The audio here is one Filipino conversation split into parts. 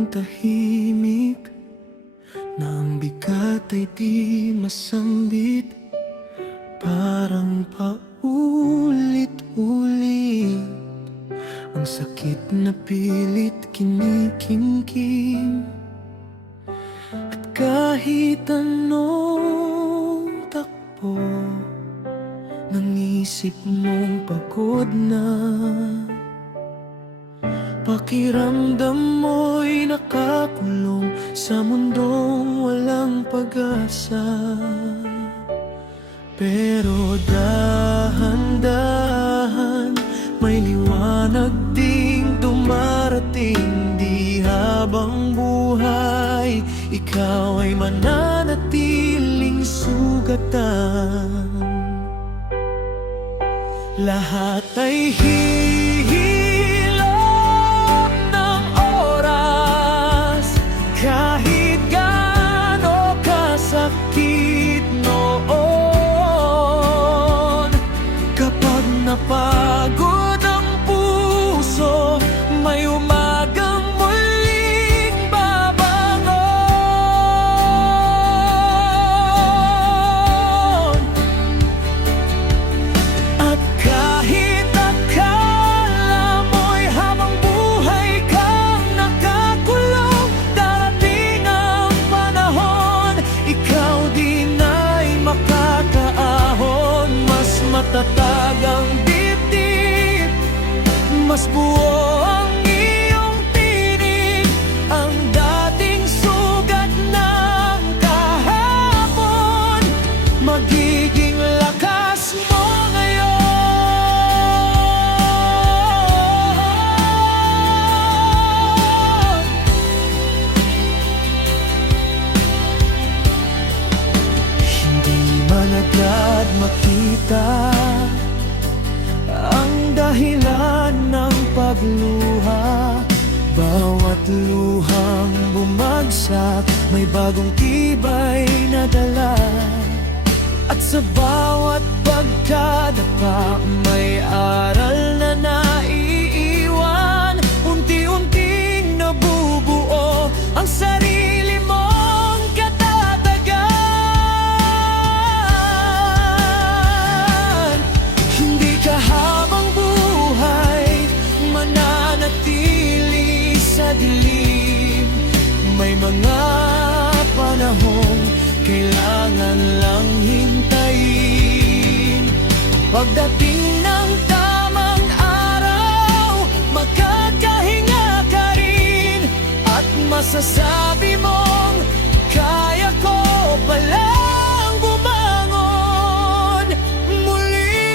ng tahimik, na ang bigat ay di masambit. Parang paulit-ulit ang sakit na pilit kinikimkim. At kahit anong takbo ng isip mong pagod na, pakiramdam mo'y nakakulong sa mundong walang pag-asa. Pero dahan-dahan may liwanag ding dumarating. Di habang buhay ikaw ay mananatiling sugatan. Lahat ay hihilom ng oras, kahit gaano kasakit noon. Kapag napagod ang puso, may umagang muling babangon. At kahit akala mo'y habang buhay kang nakakulong, darating ang panahon, ikaw din ay makakaahon. Mas matatag ang dibdib, mas buo ang iyong tinig. Ang dating sugat ng kahapon, magiging lakas mo ngayon. Hindi man agad makita ang dahilan ng pagluha. Bawat luhang bumagsak, may bagong tibay na dala. At sa bawat pagkadapa, may aral na naiiwan. Unti-unting nabubuo ang sarili mong katatagan. Hindi ka habang buhay mananatili sa dilim. May mga panahong kailangan lang hintayin. Pagdating ng tamang araw, magkakahinga ka rin, at masasabi mong kaya ko palang bumangon muli.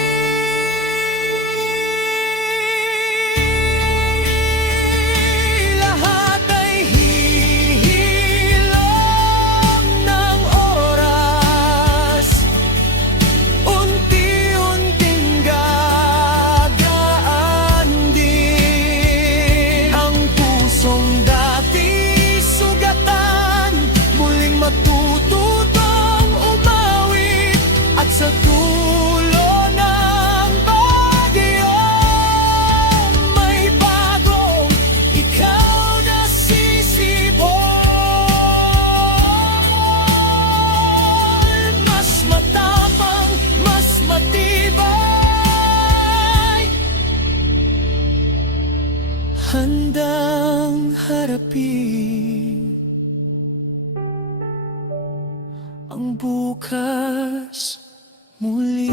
Lahat ay hihilom ng oras, unti-unting gagaan din. Ang pusong dati sugatan, muling matututong umawit. At sa dulo ng bagyo, may bagong ikaw na sisibol. Mas matapang, mas matibay, handang harapin ang bukas muli.